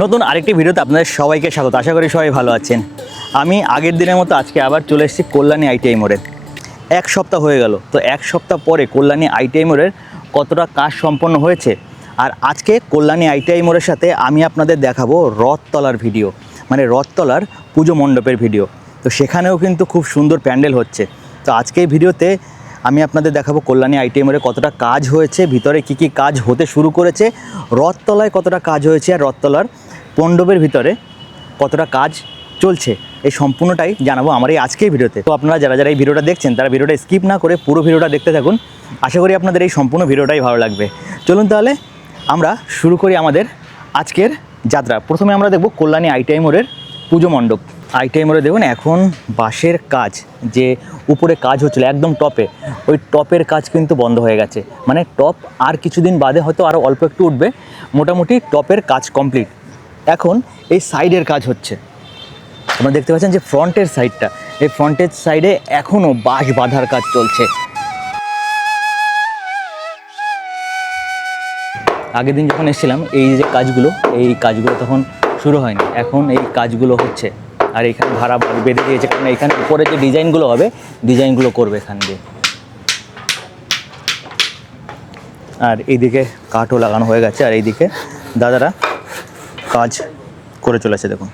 নতুন আরেকটি ভিডিওতে আপনাদের সবাইকে স্বাগত। আশা করি সবাই ভালো আছেন। আমি আগের দিনের মতো আজকে আবার চলে এসেছি কল্যাণী আইটিআই মোড়ে। এক সপ্তাহ হয়ে গেল, তো এক সপ্তাহ পরে কল্যাণী আইটিআই মোড়ের কতটা কাজ সম্পন্ন হয়েছে, আর আজকে কল্যাণী আইটিআই মোড়ের সাথে আমি আপনাদের দেখাবো রথতলার ভিডিও, মানে রথতলার পুজো মণ্ডপের ভিডিও। তো সেখানেও কিন্তু খুব সুন্দর প্যান্ডেল হচ্ছে। তো আজকে এই ভিডিওতে আমি আপনাদের দেখাবো কল্যাণী আইটিআই মোড়ে কতটা কাজ হয়েছে, ভিতরে কি কি কাজ হতে শুরু করেছে, রথতলায় কতটা কাজ হয়েছে, আর রথতলার মণ্ডপের ভিতরে কতটা কাজ চলছে, এই সম্পূর্ণটাই জানাবো আমার এই আজকের ভিডিওতে। তো আপনারা যারা যারা এই ভিডিওটা দেখছেন তারা ভিডিওটা স্কিপ না করে পুরো ভিডিওটা দেখতে থাকুন। আশা করি আপনাদের এই সম্পূর্ণ ভিডিওটাই ভালো লাগবে। চলুন তাহলে আমরা শুরু করি আমাদের আজকের যাত্রা। প্রথমে আমরা দেখব কল্যাণী আইটিআই মোড়ের পুজো মণ্ডপ। আইটিআই মোড়ে দেখুন এখন বাঁশের কাজ, যে উপরে কাজ হচ্ছিল একদম টপে, ওই টপের কাজ কিন্তু বন্ধ হয়ে গেছে। মানে টপ আর কিছুদিন বাদে হয়তো আরও অল্প একটু উঠবে, মোটামুটি টপের কাজ কমপ্লিট। এখন এই সাইডের কাজ হচ্ছে। আপনারা দেখতে পাচ্ছেন যে ফ্রন্টের সাইডটা, এই ফ্রন্টের সাইডে এখনও বাঁশ বাঁধার কাজ চলছে। আগের দিন যখন এসেছিলাম এই যে কাজগুলো তখন শুরু হয়নি, এখন এই কাজগুলো হচ্ছে। আর এখানে ভাড়া বেঁধে দিয়েছে, কারণ এখানে উপরে যে ডিজাইনগুলো হবে, ডিজাইনগুলো করবে এখান দিয়ে। আর এইদিকে কাঠও লাগানো হয়ে গেছে, আর এইদিকে দাদারা কাজ করে চলেছে। দেখুন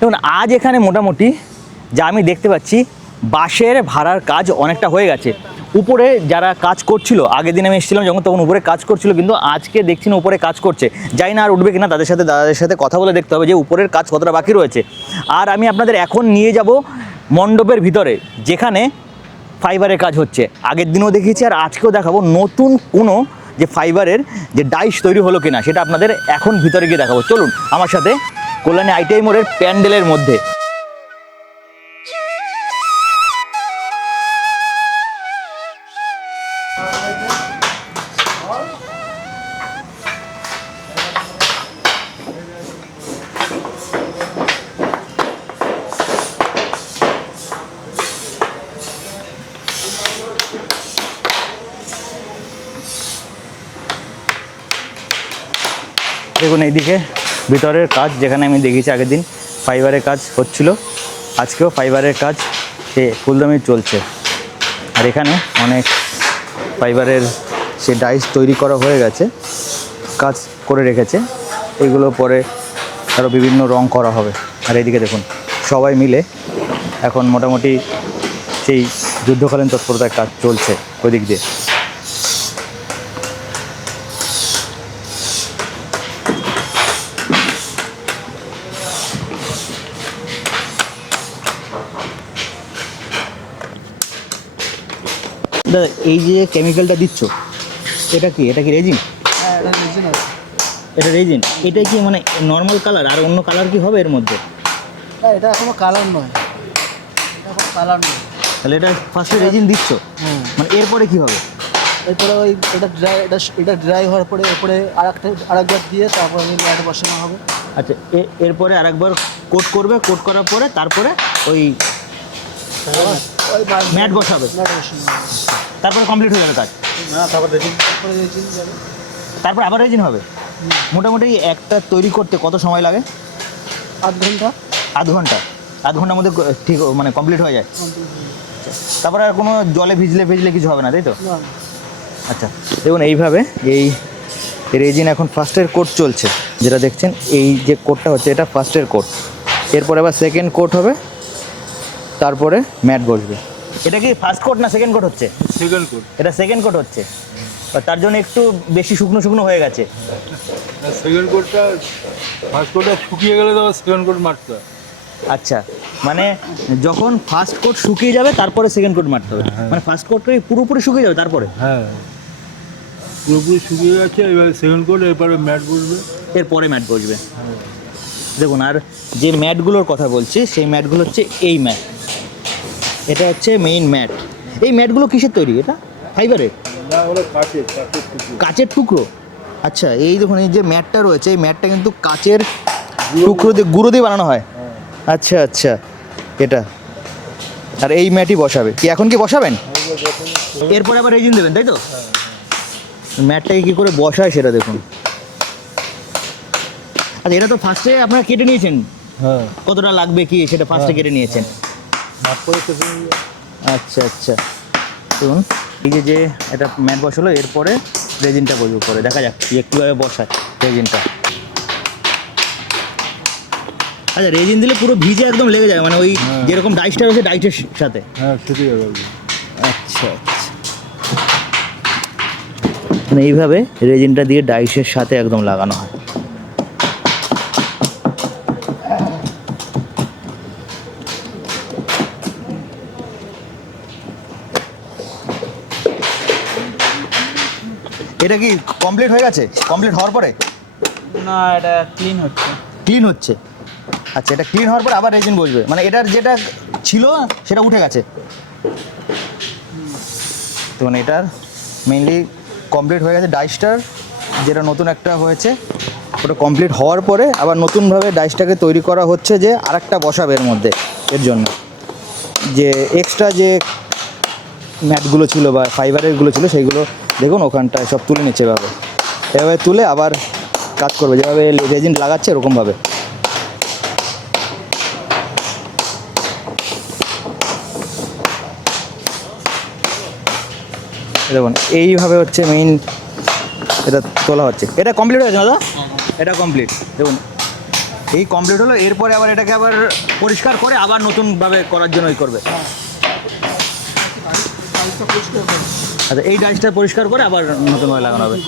দেখুন আজ এখানে মোটামুটি যা আমি দেখতে পাচ্ছি, বাঁশের ভাড়ার কাজ অনেকটা হয়ে গেছে। উপরে যারা কাজ করছিল, আগের দিন আমি এসেছিলাম যখন, তখন উপরে কাজ করছিল, কিন্তু আজকে দেখছি না উপরে কাজ করছে। জানি না আর উঠবে কিনা, দাদাদের সাথে কথা বলে দেখতে হবে যে উপরের কাজ কতটা বাকি রয়েছে। আর আমি আপনাদের এখন নিয়ে যাব মণ্ডপের ভিতরে, যেখানে ফাইবারের কাজ হচ্ছে। আগের দিনও দেখিয়েছি আর আজকেও দেখাবো নতুন কোনো যে ফাইবারের যে ডাইস তৈরি হলো কিনা, সেটা আপনাদের এখন ভিতরে গিয়ে দেখাবো। চলুন আমার সাথে কল্যাণী আইটিআই মোড়ের প্যান্ডেলের মধ্যে। দেখুন এইদিকে ভিতরের কাজ, যেখানে আমি দেখেছি আগের দিন ফাইবারের কাজ হচ্ছিল, আজকেও ফাইবারের কাজ সে ফুলদমে চলছে। আর এখানে অনেক ফাইবারের সে ডাইস তৈরি করা হয়ে গেছে, কাজ করে রেখেছে। এগুলো পরে আরও বিভিন্ন রং করা হবে। আর এইদিকে দেখুন সবাই মিলে এখন মোটামুটি সেই যুদ্ধকালীন তৎপরতার কাজ চলছে ওই দিক দিয়ে। দাদা এই যে কেমিক্যালটা দিচ্ছ, এটা কি রেজিন? হ্যাঁ, এটা রেজিন আছে। এটা রেজিন, এটা কি মানে নর্মাল কালার, আর অন্য কালার কি হবে এর মধ্যে? না, এটা এখনো কালার নয়, এখন কালার নয়। তাহলে এটা ফার্স্টে রেজিন দিচ্ছ, মানে এরপরে কি হবে? এরপরে ওই এটা ড্রাই হওয়ার পরে এরপরে আরেকবার দিয়ে তারপরে ম্যাট বসানো হবে। আচ্ছা, এরপরে আরেকবার কোট করবে, কোট করার পরে তারপরে ওই ম্যাট বসাবে, ম্যাট বসানো হবে। তারপরে কমপ্লিট হয়ে যাবে কাজ। না, তারপরে রেজিন যাবে। তারপর আবার রেজিন হবে। মোটামুটি একটা তৈরি করতে কত সময় লাগে? আধ ঘন্টা। আধ ঘন্টার মধ্যে ঠিক মানে কমপ্লিট হয়ে যায়। তারপরে আর কোনো জলে ভিজলে কিছু হবে না, তাই তো? না। আচ্ছা দেখুন এইভাবে এই রেজিন এখন ফার্স্টের কোট চলছে, যেটা দেখছেন এই যে কোটটা হচ্ছে এটা ফার্স্টের কোট। এরপরে আবার সেকেন্ড কোট হবে, তারপরে ম্যাট বসবে। এটা কি ফার্স্ট কোট না সেকেন্ড কোট হচ্ছে? Second coat. এটা সেকেন্ড কোট হচ্ছে, তার জন্য একটু বেশি শুকনো হয়ে গেছে। সেকেন্ড কোটটা ফার্স্ট কোটটা শুকিয়ে গেলে তো সেকেন্ড কোট মারতে হয়। আচ্ছা, মানে যখন ফার্স্ট কোট শুকিয়ে যাবে তারপরে সেকেন্ড কোট মারতে হবে। মানে ফার্স্ট কোটটাই পুরোপুরি শুকিয়ে যাবে তারপরে? হ্যাঁ, পুরোপুরি শুকিয়ে গেছে, এবার সেকেন্ড কোট, এরপরে ম্যাট বসবে। এরপরে ম্যাট বসবে। দেখুন, আর যে ম্যাটগুলোর কথা বলছি সেই ম্যাটগুলো হচ্ছে এই ম্যাট, এটা হচ্ছে মেইন ম্যাট। এই ম্যাটগুলো কিসের তৈরি? এটা ফাইবারের? না, ওটা কাচের টুকরো। আচ্ছা, এই দেখুন এই যে ম্যাটটা রয়েছে, এই ম্যাটটা কিন্তু কাচের টুকরো দিয়ে গুঁড়ো দিয়ে বানানো হয়। আচ্ছা, এটা। আর এই ম্যাটই বসাবে কি? এখন কি বসাবেন? এরপরে আবার রেজিন দেবেন, তাই তো? ম্যাটটাকে কি করে বসায় সেটা দেখুন। আচ্ছা, এটা তো ফার্স্টে আপনারা কেটে নিয়েছেন, হ্যাঁ, কতটা লাগবে কি সেটা ফার্স্টে কেটে নিয়েছেন। মাপ করে কেটে নিয়ে আচ্ছা আচ্ছা, দেখুন এই যে এটা ম্যাট বসালো, এরপরে রেজিনটা বসবে উপরে, দেখা যাক কীভাবে বসায় রেজিনটা। আচ্ছা, রেজিন দিলে পুরো ভিজে একদম লেগে যায়, মানে ওই যেরকম ডাইসটা রয়েছে ডাইসের সাথে। হ্যাঁ সেটাই হবে। আচ্ছা আচ্ছা, মানে এইভাবে রেজিনটা দিয়ে ডাইসের সাথে একদম লাগানো হয়। এটা কি কমপ্লিট হয়ে গেছে? কমপ্লিট হওয়ার পরে না, এটা ক্লিন হচ্ছে। ক্লিন হচ্ছে? আচ্ছা, এটা ক্লিন হওয়ার পরে আবার রেজিন বসবে, মানে এটার যেটা ছিল সেটা উঠে গেছে, তো মানে এটার মেইনলি কমপ্লিট হয়ে গেছে। ডাইসটার যেটা নতুন একটা হয়েছে ওটা কমপ্লিট হওয়ার পরে আবার নতুনভাবে ডাইসটাকে তৈরি করা হচ্ছে, যে আরেকটা বসাবে এর মধ্যে। এর জন্য যে এক্সট্রা যে ম্যাটগুলো ছিল বা ফাইবারেরগুলো ছিল সেইগুলো দেখুন ওখানটায় সব তুলে নিচ্ছে এভাবে, এভাবে তুলে আবার কাজ করবে, যেভাবে রেজিন লাগাচ্ছে এরকমভাবে। দেখুন এইভাবে হচ্ছে মেইন এটা তোলা হচ্ছে। এটা কমপ্লিট হয়েছে দাদা? এটা কমপ্লিট, দেখুন এই কমপ্লিট হলো। এরপরে আবার এটাকে আবার পরিষ্কার করে আবার নতুনভাবে করার জন্য করবে। আচ্ছা, এই ডাইসটা পরিষ্কার করে আবার নতুনভাবে লাগানো হবে।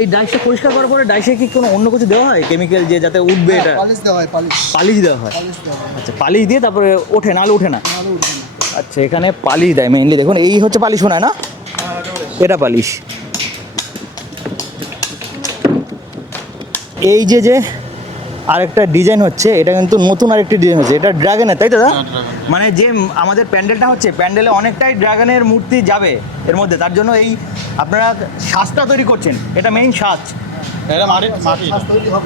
এই ডাইসটা পরিষ্কার করার পরে ডাইসে কি কোনো অন্য কিছু দেওয়া হয় কেমিক্যাল, যে যাতে উঠবে? এটা পালিশ দেওয়া হয়, পালিশ পালিশ দেওয়া হয়। পালিশ দেওয়া হয়, আচ্ছা, পালিশ দিয়ে তারপরে ওঠে, নাহলে ওঠে না? নাহলে উঠবে না। আচ্ছা, এখানে পালিশ দেয় মেইনলি, দেখুন এই হচ্ছে পালিশ শোনায় না, এটা পালিশ। এই যে আরেকটা ডিজাইন হচ্ছে, এটা কিন্তু নতুন আরেকটি ডিজাইন হচ্ছে, এটা ড্রাগনের, তাই তো দাদা? মানে যে আমাদের প্যান্ডেলটা হচ্ছে, প্যান্ডেলে অনেকটাই ড্রাগনের মূর্তি যাবে এর মধ্যে, তার জন্য এই আপনারা সাজটা তৈরি করছেন, এটা মেইন সাজ। এটা মাটির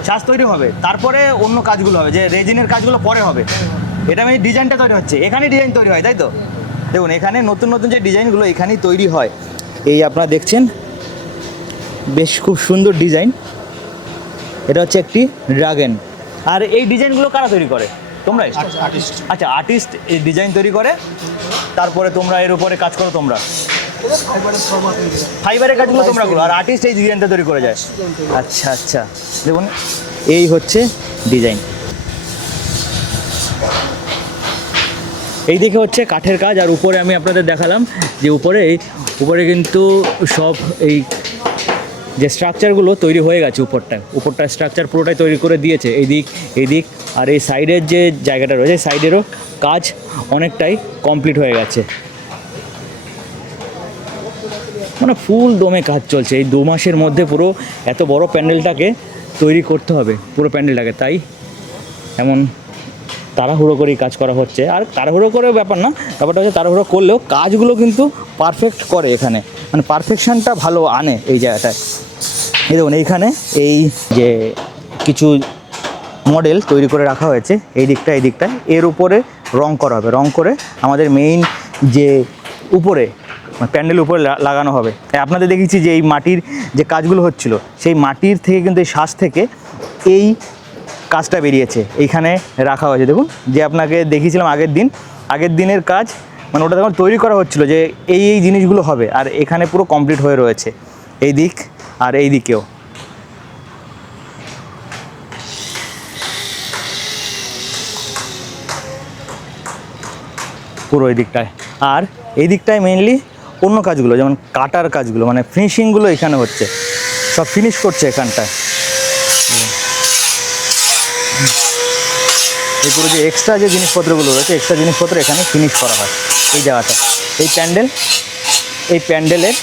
সাজ তৈরি হবে, তারপরে অন্য কাজগুলো হবে, যে রেজিনের কাজগুলো পরে হবে। এটা মেইন ডিজাইনটা তৈরি হচ্ছে, এখানেই ডিজাইন তৈরি হয়, তাই তো? দেখুন এখানে নতুন নতুন যে ডিজাইনগুলো এখানেই তৈরি হয়। এই আপনারা দেখছেন বেশ খুব সুন্দর ডিজাইন, এটা হচ্ছে একটি ড্রাগন। আর এই ডিজাইনগুলো কারা তৈরি করে? তোমরাই? আর্টিস্ট। আচ্ছা, আর্টিস্ট এই ডিজাইন তৈরি করে, তারপরে তোমরা এর উপরে কাজ করো তোমরা। এটা ফাইবারের ফর্মাট তৈরি করা। ফাইবারের কাজগুলো তোমরা করো, আর আর্টিস্ট এই ডিজাইনটা তৈরি করে যায়। আচ্ছা আচ্ছা, দেখুন এই হচ্ছে ডিজাইন। এই দিকে হচ্ছে কাঠের কাজ, আর উপরে আমি আপনাদের দেখালাম যে উপরে কিন্তু সব এই যে স্ট্রাকচারগুলো তৈরি হয়ে গেছে। উপরটা স্ট্রাকচার পুরোটাই তৈরি করে দিয়েছে, এই দিক আর এই সাইডের যে জায়গাটা রয়েছে সাইডেরও কাজ অনেকটাই কমপ্লিট হয়ে গেছে, মানে ফুল দমে কাজ চলছে। এই 2 মাসের মধ্যে পুরো এত বড় প্যান্ডেলটাকে তৈরি করতে হবে, পুরো প্যান্ডেলটাকে, তাই এমন তাড়াহুড়ো করেই কাজ করা হচ্ছে। আর তাড়াহুড়ো করে ব্যাপার না, ব্যাপারটা হচ্ছে তাড়াহুড়ো করলেও কাজগুলো কিন্তু পারফেক্ট করে এখানে, মানে পারফেকশনটা ভালো আনে এই জায়গাটায়। এই দেখুন এইখানে এই যে কিছু মডেল তৈরি করে রাখা হয়েছে, এই দিকটায় এর উপরে রং করা হবে, রং করে আমাদের মেইন যে উপরে প্যান্ডেল উপরে লাগানো হবে। তাই আপনাদের দেখেছি যে এই মাটির যে কাজগুলো হচ্ছিল, সেই মাটির থেকে কিন্তু এই শ্বাস থেকে এই কাজটা বেরিয়েছে, এইখানে রাখা হয়েছে। দেখুন যে আপনাকে দেখিয়েছিলাম আগের দিনের কাজ, মানে ওটা তখন তৈরি করা হচ্ছিল যে এই জিনিসগুলো হবে, আর এখানে পুরো কমপ্লিট হয়ে রয়েছে এই দিক আর এই দিকেও। পুরো এই দিকটায়, আর এই দিকটায় মেইনলি অন্য কাজগুলো, যেমন কাটার কাজগুলো, মানে ফিনিশিংগুলো এখানে হচ্ছে, সব ফিনিশ করছে এখানটায়। এই পুরো যে এক্সট্রা যে জিনিসপত্রগুলো রয়েছে, এক্সট্রা জিনিসপত্র এখানে ফিনিশ করা হয় এই জায়গাটা। এই প্যান্ডেলের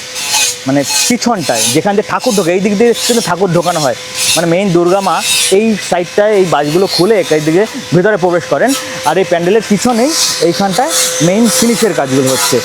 মানে পিছনটায় যেখান দিয়ে ঠাকুর ঢোকে, এই দিক দিয়ে কিন্তু ঠাকুর ঢোকানো হয়, মানে মেইন দুর্গা মা এই সাইডটায় এই বাসগুলো খুলে এই দিকে ভেতরে প্রবেশ করেন, আর এই প্যান্ডেলের পিছনেই এইখানটায় মেইন ফিনিশের কাজগুলো হচ্ছে।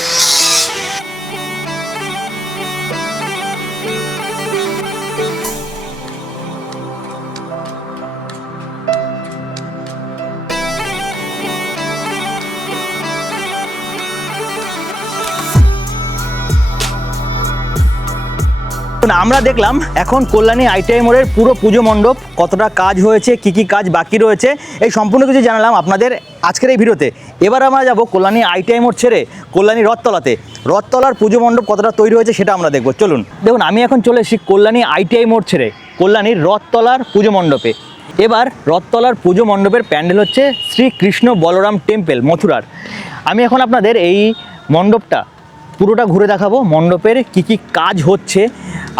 দেখুন আমরা দেখলাম এখন কল্যাণী আইটিআই মোড়ের পুরো পুজো মণ্ডপ কতটা কাজ হয়েছে, কি কি কাজ বাকি রয়েছে, এই সম্পূর্ণ কিছু জানালাম আপনাদের আজকের এই ভিডিওতে। এবার আমরা যাব কল্যাণী আইটিআই মোড় ছেড়ে কল্যাণী রথতলাতে। রথতলার পুজো মণ্ডপ কতটা তৈরি হয়েছে সেটা আমরা দেখব। চলুন দেখুন, আমি এখন চলে এসেছি কল্যাণী আইটিআই মোড় ছেড়ে কল্যাণীর রথতলার পুজো মণ্ডপে। এবার রথতলার পুজো মণ্ডপের প্যান্ডেল হচ্ছে শ্রীকৃষ্ণ বলরাম টেম্পল মথুরার। আমি এখন আপনাদের এই মণ্ডপটা পুরোটা ঘুরে দেখাবো, মণ্ডপের কি কি কাজ হচ্ছে।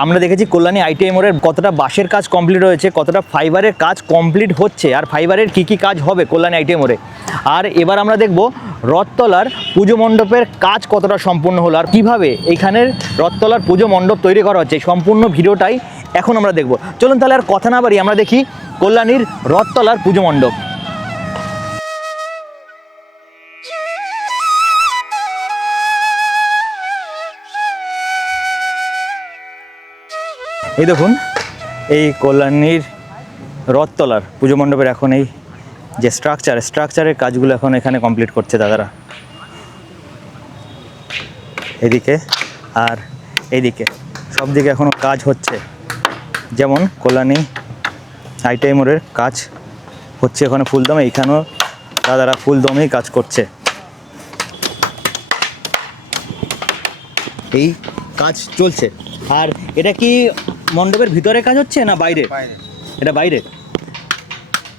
আমরা দেখেছি কল্যাণী আইটিআই মোড়ের কতটা বাঁশের কাজ কমপ্লিট হয়েছে, কতটা ফাইবারের কাজ কমপ্লিট হচ্ছে, আর ফাইবারের কি কি কাজ হবে কল্যাণী আইটিআই মোড়ে। আর এবার আমরা দেখব রথতলার পুজো মণ্ডপের কাজ কতটা সম্পূর্ণ হলো, আর কীভাবে এইখানের রথতলার পুজো মণ্ডপ তৈরি করা হচ্ছে। এই সম্পূর্ণ ভিডিওটাই এখন আমরা দেখব। চলুন তাহলে আর কথা না বাড়ি আমরা দেখি কল্যাণীর রথতলার পুজো মণ্ডপ। এই দেখুন, এই কল্যাণীর রথতলার পুজো মণ্ডপের এখন এই যে স্ট্রাকচারের কাজগুলো এখন এখানে কমপ্লিট করছে দাদারা, এদিকে আর এইদিকে সব দিকে এখনও কাজ হচ্ছে। যেমন কল্যাণী আইটিআই মোড়ের কাজ হচ্ছে এখানে ফুলদমে, এইখানেও দাদারা ফুলদমেই কাজ করছে। এই কাজ চলছে। আর এটা কি মণ্ডপের ভিতরে কাজ হচ্ছে না বাইরে? এটা বাইরে।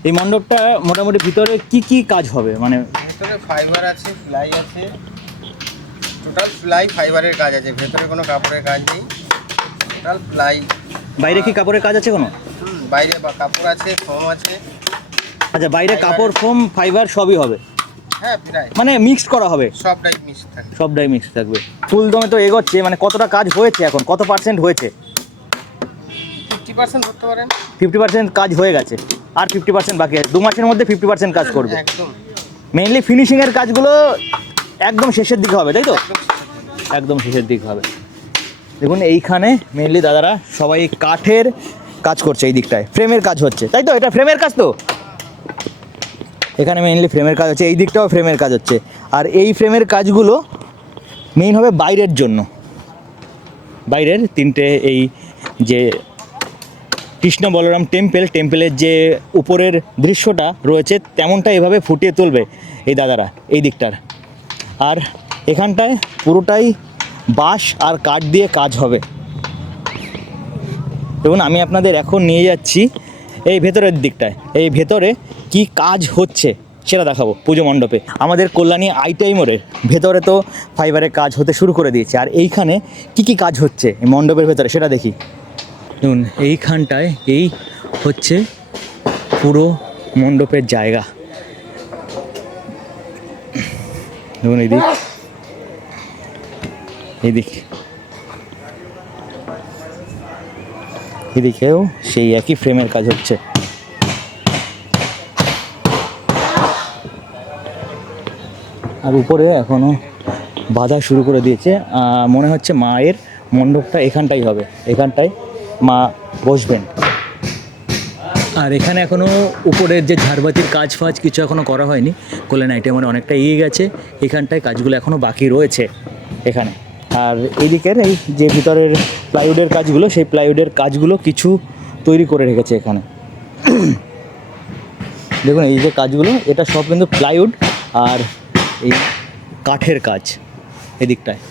এই মণ্ডপটা মোটামুটি ভিতরে কি কি কাজ হবে? মানে ভেতরে ফাইবার আছে, ফ্লাই আছে, টোটাল ফ্লাই ফাইবারের কাজ আছে, ভেতরে কোনো কাপড়ের কাজ নেই, টোটাল ফ্লাই। বাইরে কি কাপড়ের কাজ আছে কোনো? বাইরে বা কাপড় আছে, ফোম আছে। আচ্ছা, বাইরে কাপড় ফোম ফাইবার সবই হবে, হ্যাঁ প্রায় মানে মিক্সড করা হবে, সবটাই মিক্স থাকে। সবটাই মিক্স থাকবে। ফুলদমে তো এগোচ্ছে, মানে কতটা কাজ হয়েছে এখন, কত পার্সেন্ট হয়েছে? 50% ধরতে পারেন। 50% কাজ হয়ে গেছে, আর 50% বাকি আছে। 2 মাসের মধ্যে 50% কাজ করবে। একদম মেইনলি ফিনিশিংয়ের কাজগুলো একদম শেষের দিকে হবে, তাই তো? একদম একদম শেষের দিকে হবে। দেখুন এইখানে মেইনলি দাদারা সবাই কাঠের কাজ করছে, এই দিকটায় ফ্রেমের কাজ হচ্ছে, তাই তো? এটা ফ্রেমের কাজ তো, এখানে মেইনলি ফ্রেমের কাজ হচ্ছে, এই দিকটাও ফ্রেমের কাজ হচ্ছে। আর এই ফ্রেমের কাজগুলো মেইন হবে বাইরের জন্য, বাইরের 3টে এই যে কৃষ্ণ বলরাম টেম্পলের যে উপরের দৃশ্যটা রয়েছে তেমনটা এভাবে ফুটিয়ে তুলবে এই দাদারা এই দিকটার। আর এখানটায় পুরোটাই বাঁশ আর কাঠ দিয়ে কাজ হবে। দেখুন আমি আপনাদের এখন নিয়ে যাচ্ছি এই ভেতরের দিকটায়, এই ভেতরে কি কাজ হচ্ছে সেটা দেখাবো পুজো মণ্ডপে। আমাদের কল্যাণী আইটিআই মোড়ের ভেতরে তো ফাইবারের কাজ হতে শুরু করে দিয়েছে, আর এইখানে কি কি কাজ হচ্ছে এই মণ্ডপের ভেতরে সেটা দেখি। দেখুন এইখানটায় এই হচ্ছে পুরো মণ্ডপের জায়গা। দেখুন এইদিক, এদিকেও সেই একই ফ্রেমের কাজ হচ্ছে। আর উপরে এখনও বাঁধা শুরু করে দিয়েছে। মনে হচ্ছে মায়ের মণ্ডপটা এখানটাই হবে, এখানটায় মা বসবেন। আর এখানে এখনও উপরের যে ঝাড়বাতির কাজ ফাজ কিছু এখনও করা হয়নি, কল্যাণী আইটিআই মোড়ে অনেকটা এগিয়ে গেছে, এখানটায় কাজগুলো এখনও বাকি রয়েছে এখানে। আর এইদিকের এই যে ভিতরের প্লাইউডের কাজগুলো, সেই প্লাইউডের কাজগুলো কিছু তৈরি করে রেখেছে এখানে। দেখুন এই যে কাজগুলো, এটা সব কিন্তু প্লাইউড আর এই কাঠের কাজ এদিকটায়।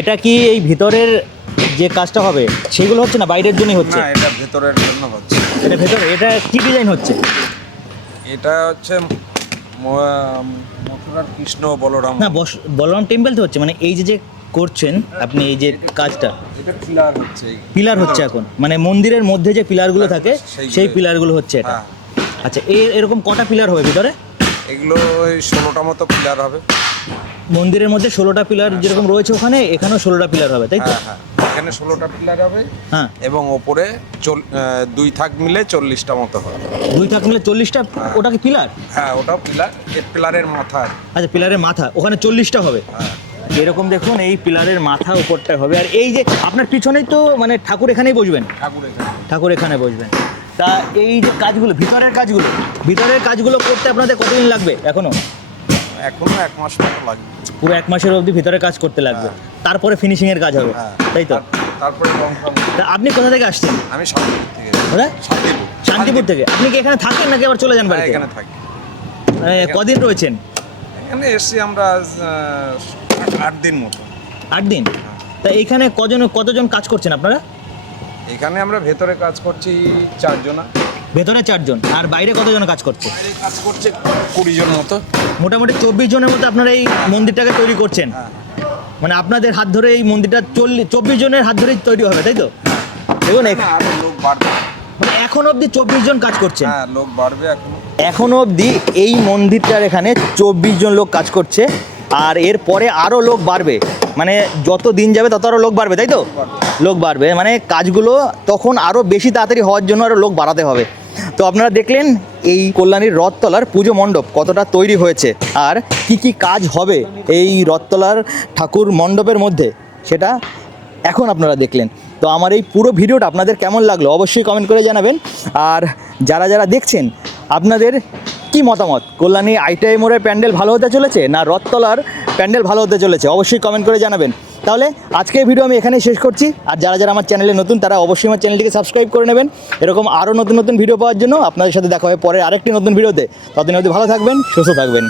এটা কি এই ভিতরের যে কাজটা হবে সেগুলো হচ্ছে না বাইরের জন্যই হচ্ছে? না, এটা ভেতরের জন্য হচ্ছে। এটা ভেতরে, এটা কি ডিজাইন হচ্ছে? এটা হচ্ছে মথুরার কৃষ্ণ বলরাম। না বলরাম টেম্পল তো হচ্ছে, মানে এই যে যে করছেন আপনি এই যে কাজটা, এটা পিলার হচ্ছে, পিলার হচ্ছে এখন, মানে মন্দিরের মধ্যে যে পিলারগুলো থাকে সেই পিলারগুলো হচ্ছে এটা। হ্যাঁ। আচ্ছা এরকম কটা পিলার হবে ভিতরে? এগুলো ওই 16টা মতো পিলার হবে। মন্দিরের মধ্যে 16টা পিলার যেরকম রয়েছে ওখানে, এখানেও 16টা পিলার হবে, তাই তো? হ্যাঁ হ্যাঁ, এখানে 16টা পিলার হবে। হ্যাঁ, এবং ওপরে 2 থাক মিলে 40টা মতো হবে। 2 থাক মিলে 40টা। ওটা কি পিলার? হ্যাঁ, ওটাও পিলার, পিলারের মাথা। আচ্ছা, পিলারের মাথা ওখানে 40টা হবে। হ্যাঁ, এরকম দেখুন এই পিলারের মাথা উপরটা হবে। আর এই যে আপনার পিছনেই তো মানে ঠাকুর এখানেই বসবেন, ঠাকুর এখানে। ঠাকুর এখানে বসবেন। তা এই যে কাজগুলো ভিতরের কাজগুলো করতে আপনাদের কতদিন লাগবে এখনো? এখনো 1 মাস মতো লাগবে। পুরো 1 মাসের অবধি ভিতরে কাজ করতে লাগবে, তারপরে ফিনিশিংয়ের কাজ হবে, হ্যাঁ। তাই তো? তারপরে রং ফং। তা আপনি কোথা থেকে আসছেন? আমি শান্তিপুর থেকে। কোথায়? শান্তিপুর থেকে। আপনি কি এখানে থাকেন নাকি আবার চলে যান হ্যাঁ, বাড়িতে? এখানে থাকি। কদিন রয়েছেন? এখানে এসছি আমরা আজ 8 দিন মতো। 8 দিন। তা এইখানে কতজন কাজ করছেন আপনারা? এখানে আমরা ভেতরে কাজ করছি 4 জনা। ভেতরে 4 জন, আর বাইরে কতজন কাজ করছে? বাইরে কাজ করছে 20 জন মতো। মোটামুটি 24 জনের মতো আপনারা এই মন্দিরটাকে তৈরি করছেন। মানে আপনাদের হাত ধরে এই মন্দিরটা 24 জনের হাত ধরেই তৈরি হবে, তাই তো? দেখুন আরো লোক বাড়বে। মানে এখন অবধি 24 জন কাজ করছেন। হ্যাঁ, লোক বাড়বে এখনো। এখনো অবধি এই মন্দিরটার এখানে 24 জন লোক কাজ করছে, আর এরপরে আরও লোক বাড়বে। মানে যত দিন যাবে তত আরও লোক বাড়বে, তাই তো? লোক বাড়বে মানে কাজগুলো তখন আরও বেশি তাড়াতাড়ি হওয়ার জন্য আরও লোক বাড়াতে হবে। তো আপনারা দেখলেন এই কল্যাণীর রথতলার পুজো মণ্ডপ কতটা তৈরি হয়েছে আর কি কাজ হবে এই রথতলার ঠাকুর মণ্ডপের মধ্যে, সেটা এখন আপনারা দেখলেন। তো আমার এই পুরো ভিডিওটা আপনাদের কেমন লাগলো অবশ্যই কমেন্ট করে জানাবেন। আর যারা দেখছেন আপনাদের কি মতামত, কল্যাণী আইটিআই মোড়ের প্যান্ডেল ভালো হতে চলেছে না রথতলার প্যান্ডেল ভালো হতে চলেছে, অবশ্যই কমেন্ট করে জানাবেন। তাহলে আজকের ভিডিও আমি এখানেই শেষ করছি। আর যারা আমার চ্যানেলে নতুন তারা অবশ্যই আমার চ্যানেলটিকে সাবস্ক্রাইব করে নেবেন এরকম আরও নতুন ভিডিও পাওয়ার জন্য। আপনাদের সাথে দেখা হবে পরের আরেকটি নতুন ভিডিওতে। ততদিন অবধি ভালো থাকবেন, সুস্থ থাকবেন।